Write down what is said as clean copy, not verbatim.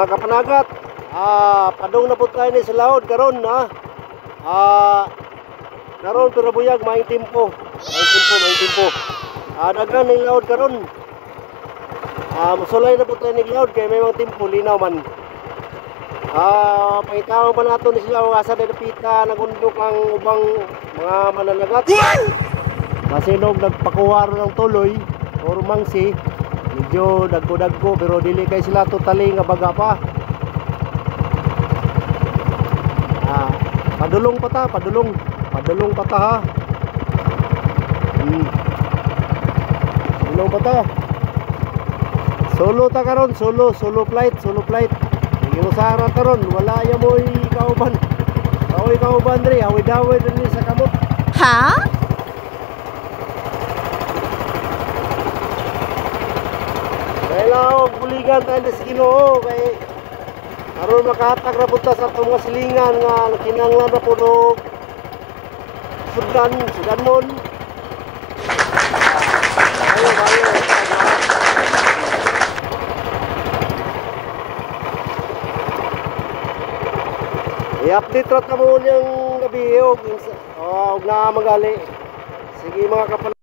Mga kapanagat, padong na po tayo ni sa laod karon ha. Karon pero buyag maing timpo. Maing timpo. Daghan ning laod karon. Musulay na po tayo ni laod kay may mga timpo linaw man. Pangitaw pa nato ni sila asa na napita nagundok ang ubang mga mananagat. Masinog nagpakuwaro ng tuloy or mangsi. Medyo dagko-dagko pero dili kay sila totally nga baga pa. Padulong pa ta, padulong pa ta ha. Padulong pa ta. Solo ta karon, solo flight. Hindi mo sa harap karon, wala ya mo kauban. Kauban dre, awid-awid ni sa kamot. Ha? Kailangan buligan tayo sa Ginoo kay aron makahatag ra punta sa atong mga silingan nga kinahanglan na puno sudanon. Ayo. I-update ra ta mo niyang gabi og na magali. Sige mga kapal.